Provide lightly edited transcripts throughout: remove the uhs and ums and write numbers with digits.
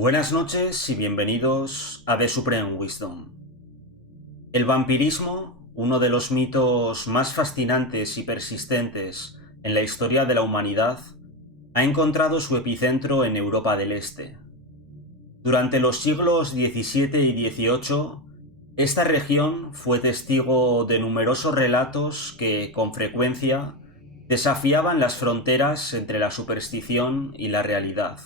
Buenas noches y bienvenidos a The Supreme Wisdom. El vampirismo, uno de los mitos más fascinantes y persistentes en la historia de la humanidad, ha encontrado su epicentro en Europa del Este. Durante los siglos XVII y XVIII, esta región fue testigo de numerosos relatos que, con frecuencia, desafiaban las fronteras entre la superstición y la realidad.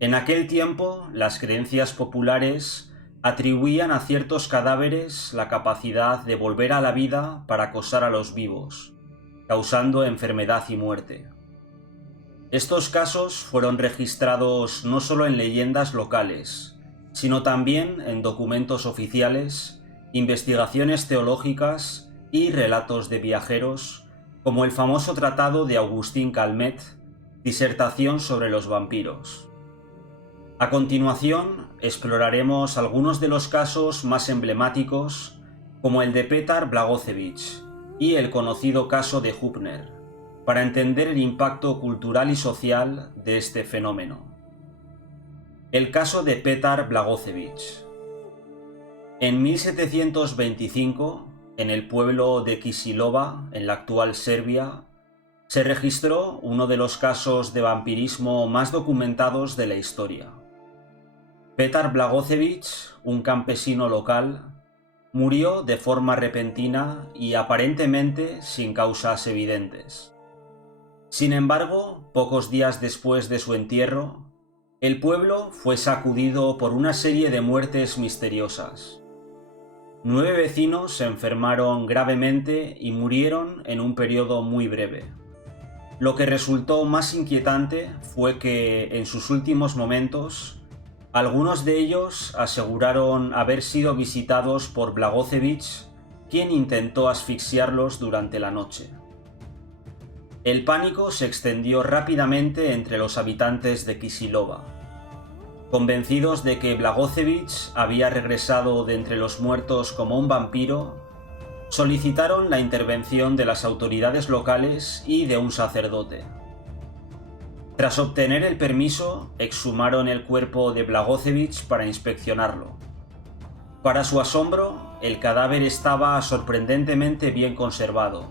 En aquel tiempo, las creencias populares atribuían a ciertos cadáveres la capacidad de volver a la vida para acosar a los vivos, causando enfermedad y muerte. Estos casos fueron registrados no solo en leyendas locales, sino también en documentos oficiales, investigaciones teológicas y relatos de viajeros, como el famoso tratado de Agustín Calmet, Disertación sobre los vampiros. A continuación, exploraremos algunos de los casos más emblemáticos, como el de Petar Blagojevich y el conocido caso de Hübner, para entender el impacto cultural y social de este fenómeno. El caso de Petar Blagojevich. En 1725, en el pueblo de Kisilova, en la actual Serbia, se registró uno de los casos de vampirismo más documentados de la historia. Petar Blagojevich, un campesino local, murió de forma repentina y aparentemente sin causas evidentes. Sin embargo, pocos días después de su entierro, el pueblo fue sacudido por una serie de muertes misteriosas. 9 vecinos se enfermaron gravemente y murieron en un periodo muy breve. Lo que resultó más inquietante fue que, en sus últimos momentos, algunos de ellos aseguraron haber sido visitados por Blagojevich, quien intentó asfixiarlos durante la noche. El pánico se extendió rápidamente entre los habitantes de Kisilova. Convencidos de que Blagojevich había regresado de entre los muertos como un vampiro, solicitaron la intervención de las autoridades locales y de un sacerdote. Tras obtener el permiso, exhumaron el cuerpo de Blagojevich para inspeccionarlo. Para su asombro, el cadáver estaba sorprendentemente bien conservado.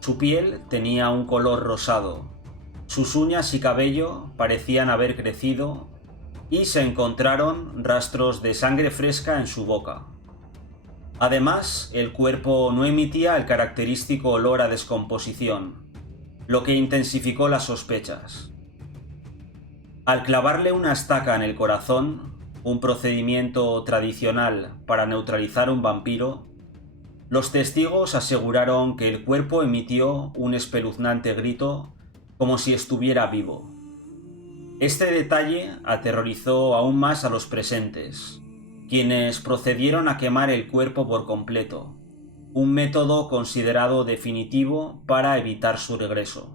Su piel tenía un color rosado, sus uñas y cabello parecían haber crecido y se encontraron rastros de sangre fresca en su boca. Además, el cuerpo no emitía el característico olor a descomposición, lo que intensificó las sospechas. Al clavarle una estaca en el corazón, un procedimiento tradicional para neutralizar un vampiro, los testigos aseguraron que el cuerpo emitió un espeluznante grito como si estuviera vivo. Este detalle aterrorizó aún más a los presentes, quienes procedieron a quemar el cuerpo por completo, un método considerado definitivo para evitar su regreso.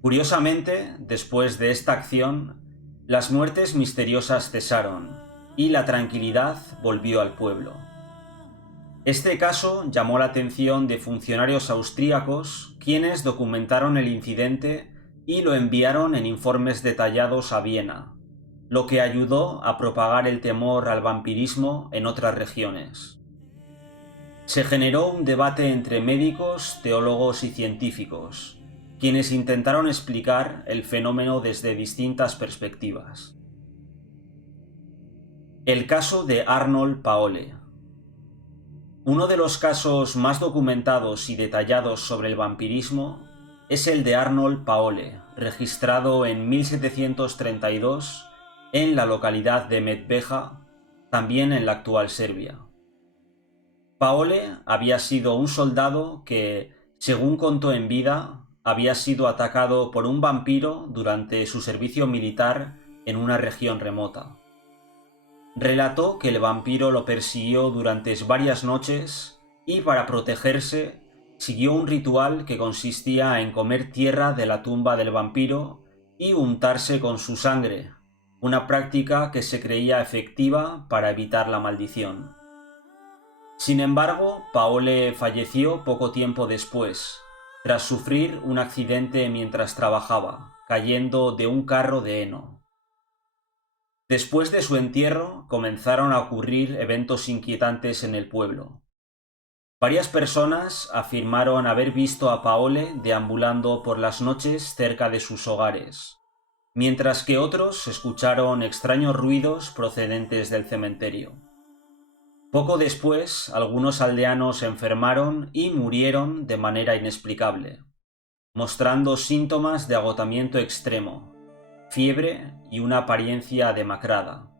Curiosamente, después de esta acción, las muertes misteriosas cesaron y la tranquilidad volvió al pueblo. Este caso llamó la atención de funcionarios austríacos, quienes documentaron el incidente y lo enviaron en informes detallados a Viena, lo que ayudó a propagar el temor al vampirismo en otras regiones. Se generó un debate entre médicos, teólogos y científicos, quienes intentaron explicar el fenómeno desde distintas perspectivas. El caso de Arnold Paole. Uno de los casos más documentados y detallados sobre el vampirismo es el de Arnold Paole, registrado en 1732 en la localidad de Medveja, también en la actual Serbia. Paole había sido un soldado que, según contó en vida, había sido atacado por un vampiro durante su servicio militar en una región remota. Relató que el vampiro lo persiguió durante varias noches y, para protegerse, siguió un ritual que consistía en comer tierra de la tumba del vampiro y untarse con su sangre, una práctica que se creía efectiva para evitar la maldición. Sin embargo, Paole falleció poco tiempo después, tras sufrir un accidente mientras trabajaba, cayendo de un carro de heno. Después de su entierro, comenzaron a ocurrir eventos inquietantes en el pueblo. Varias personas afirmaron haber visto a Paole deambulando por las noches cerca de sus hogares, mientras que otros escucharon extraños ruidos procedentes del cementerio. Poco después, algunos aldeanos se enfermaron y murieron de manera inexplicable, mostrando síntomas de agotamiento extremo, fiebre y una apariencia demacrada.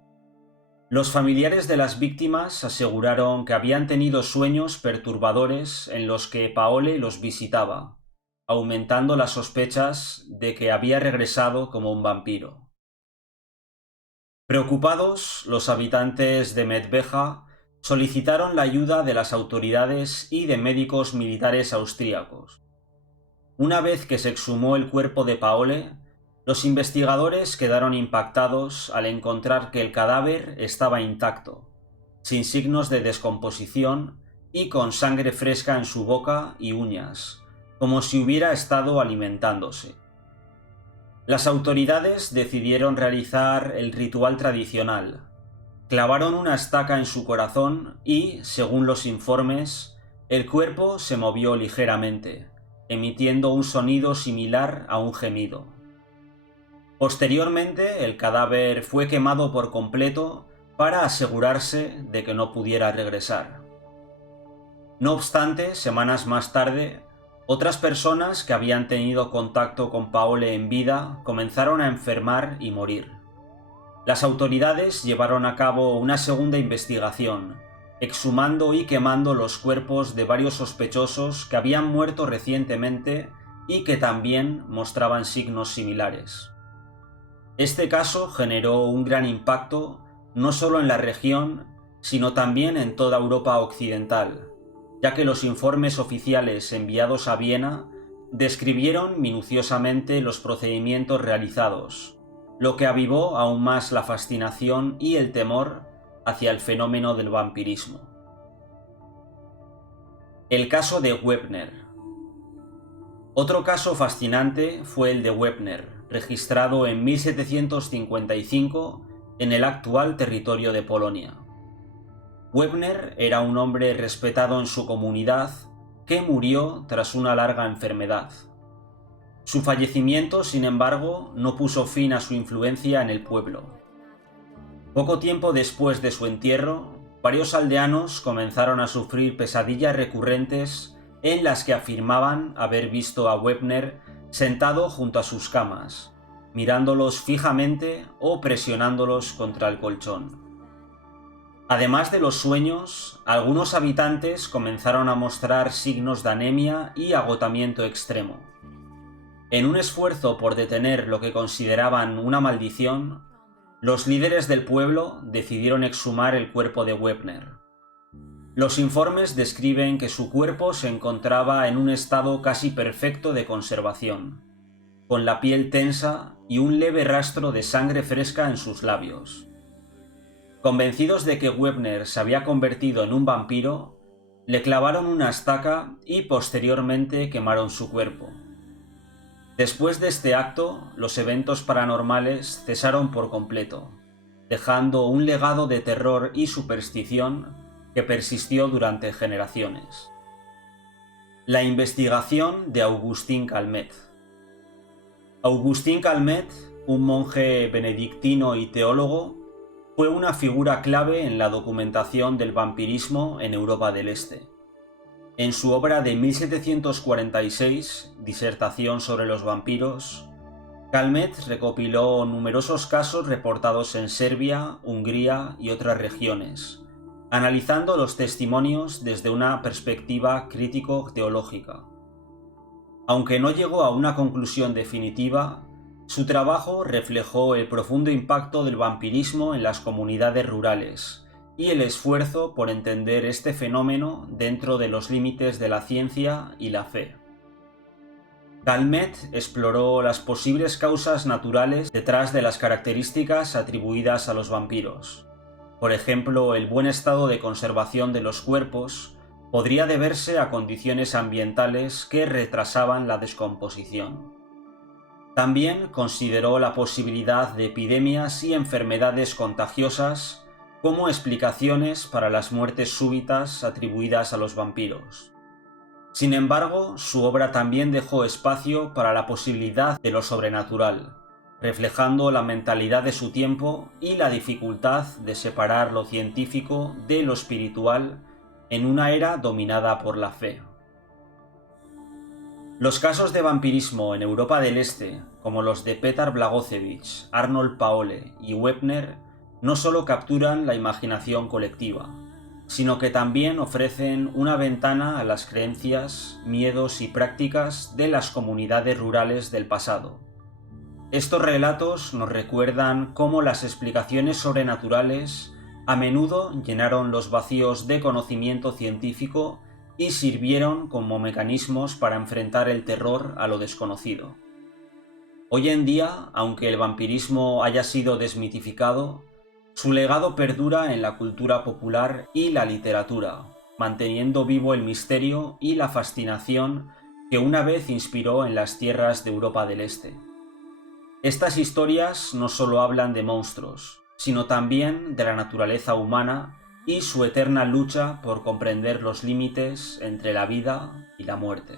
Los familiares de las víctimas aseguraron que habían tenido sueños perturbadores en los que Paole los visitaba, aumentando las sospechas de que había regresado como un vampiro. Preocupados, los habitantes de Medveja solicitaron la ayuda de las autoridades y de médicos militares austríacos. Una vez que se exhumó el cuerpo de Paole, los investigadores quedaron impactados al encontrar que el cadáver estaba intacto, sin signos de descomposición y con sangre fresca en su boca y uñas, como si hubiera estado alimentándose. Las autoridades decidieron realizar el ritual tradicional. Clavaron una estaca en su corazón y, según los informes, el cuerpo se movió ligeramente, emitiendo un sonido similar a un gemido. Posteriormente, el cadáver fue quemado por completo para asegurarse de que no pudiera regresar. No obstante, semanas más tarde, otras personas que habían tenido contacto con Paole en vida comenzaron a enfermar y morir. Las autoridades llevaron a cabo una segunda investigación, exhumando y quemando los cuerpos de varios sospechosos que habían muerto recientemente y que también mostraban signos similares. Este caso generó un gran impacto no solo en la región, sino también en toda Europa occidental, ya que los informes oficiales enviados a Viena describieron minuciosamente los procedimientos realizados, lo que avivó aún más la fascinación y el temor hacia el fenómeno del vampirismo. El caso de Webner. Otro caso fascinante fue el de Webner, registrado en 1755 en el actual territorio de Polonia. Webner era un hombre respetado en su comunidad que murió tras una larga enfermedad. Su fallecimiento, sin embargo, no puso fin a su influencia en el pueblo. Poco tiempo después de su entierro, varios aldeanos comenzaron a sufrir pesadillas recurrentes en las que afirmaban haber visto a Webner sentado junto a sus camas, mirándolos fijamente o presionándolos contra el colchón. Además de los sueños, algunos habitantes comenzaron a mostrar signos de anemia y agotamiento extremo. En un esfuerzo por detener lo que consideraban una maldición, los líderes del pueblo decidieron exhumar el cuerpo de Webner. Los informes describen que su cuerpo se encontraba en un estado casi perfecto de conservación, con la piel tensa y un leve rastro de sangre fresca en sus labios. Convencidos de que Webner se había convertido en un vampiro, le clavaron una estaca y posteriormente quemaron su cuerpo. Después de este acto, los eventos paranormales cesaron por completo, dejando un legado de terror y superstición que persistió durante generaciones. La investigación de Augustin Calmet. Augustin Calmet, un monje benedictino y teólogo, fue una figura clave en la documentación del vampirismo en Europa del Este. En su obra de 1746, Disertación sobre los vampiros, Calmet recopiló numerosos casos reportados en Serbia, Hungría y otras regiones, analizando los testimonios desde una perspectiva crítico-teológica. Aunque no llegó a una conclusión definitiva, su trabajo reflejó el profundo impacto del vampirismo en las comunidades rurales y el esfuerzo por entender este fenómeno dentro de los límites de la ciencia y la fe. Calmet exploró las posibles causas naturales detrás de las características atribuidas a los vampiros. Por ejemplo, el buen estado de conservación de los cuerpos podría deberse a condiciones ambientales que retrasaban la descomposición. También consideró la posibilidad de epidemias y enfermedades contagiosas como explicaciones para las muertes súbitas atribuidas a los vampiros. Sin embargo, su obra también dejó espacio para la posibilidad de lo sobrenatural, reflejando la mentalidad de su tiempo y la dificultad de separar lo científico de lo espiritual en una era dominada por la fe. Los casos de vampirismo en Europa del Este, como los de Petar Blagojevich, Arnold Paole y Webner, no solo capturan la imaginación colectiva, sino que también ofrecen una ventana a las creencias, miedos y prácticas de las comunidades rurales del pasado. Estos relatos nos recuerdan cómo las explicaciones sobrenaturales a menudo llenaron los vacíos de conocimiento científico y sirvieron como mecanismos para enfrentar el terror a lo desconocido. Hoy en día, aunque el vampirismo haya sido desmitificado, su legado perdura en la cultura popular y la literatura, manteniendo vivo el misterio y la fascinación que una vez inspiró en las tierras de Europa del Este. Estas historias no solo hablan de monstruos, sino también de la naturaleza humana y su eterna lucha por comprender los límites entre la vida y la muerte.